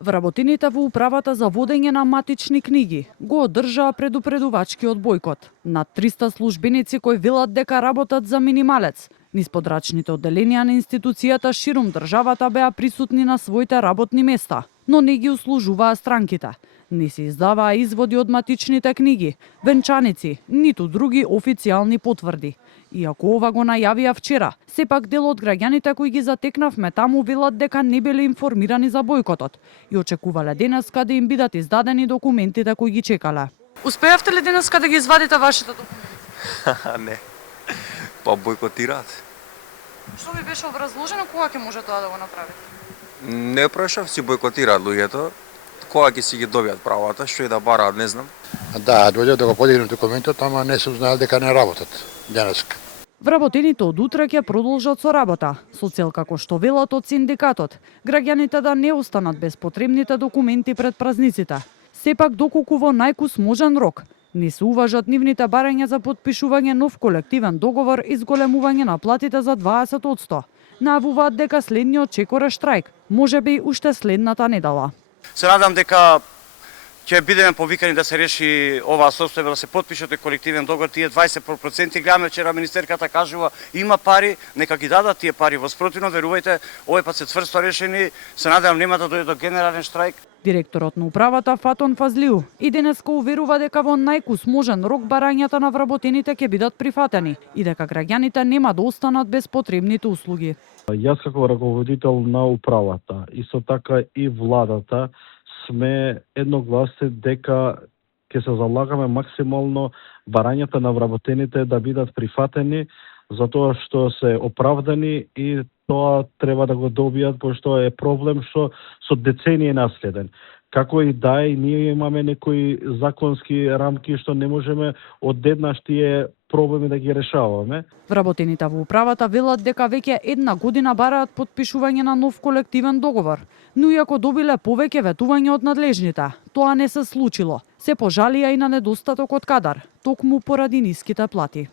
Вработените во управата за водење на матични книги го одржаа предупредувачкиот бојкот. Над 300 службеници кои велат дека работат за минималец, низ подрачните одделенија на институцијата ширум државата беа присутни на своите работни места, но не ги услужуваа странките. Не се издаваа изводи од матичните книги, венчаници, ниту други официјални потврди. Иако ова го најавија вчера, сепак дел од граѓаните кои ги затекнавме таму велат дека не биле информирани за бојкотот и очекувале денеска да им бидат издадени документите кои ги чекале. Успеавте ли денеска да ги извадите вашите документи? Не. Па бојкотираат. Што ви беше образложено, кога ќе може тоа да го направите? Не прошав, си бојкотираат луѓето. Кога ќе си ги добијат правата, што и да бараат, не знам. Да, дојдат да го подигнат документот, ама не се узнаел дека не работат денеска. Вработените од утре ќе продолжат со работа, со цел како што велат од синдикатот, граѓаните да не останат без потребните документи пред празниците. Сепак доколку во најкус можен рок не се уважат нивните барања за подпишување нов колективен договор и зголемување на платите за 20%, најавуваат дека следниот чекор е штрајк, можеби уште следната недела. Се надам дека ќе бидеме повикани да се реши оваа состојба, да се потпише тој колективен договор, тие 20%. Гледаме вчера министерката кажува има пари, нека ги дадат тие пари. Во спротивно, верувајте, овој пат се цврсто решени, се надевам нема да дојде до генерален штрајк. Директорот на управата Фатон Фазлиу и денеска уверува дека во најкус можен рок барањата на вработените ќе бидат прифатени и дека граѓаните нема да останат без потребните услуги. Јас како раководител на управата, исто така и владата, сме едногласни дека ќе се залагаме максимално барањата на вработените да бидат прифатени, затоа што се оправдани и тоа треба да го добијат, пошто е проблем што со децении наследен. Како и да е, ние имаме некои законски рамки што не можеме одеднаш тие проблеми да ги решаваме. Вработените во управата велат дека веќе една година бараат подпишување на нов колективен договор, но иако добиле повеќе ветување од надлежните, тоа не се случило. Се пожалија и на недостаток од кадар, токму поради ниските плати.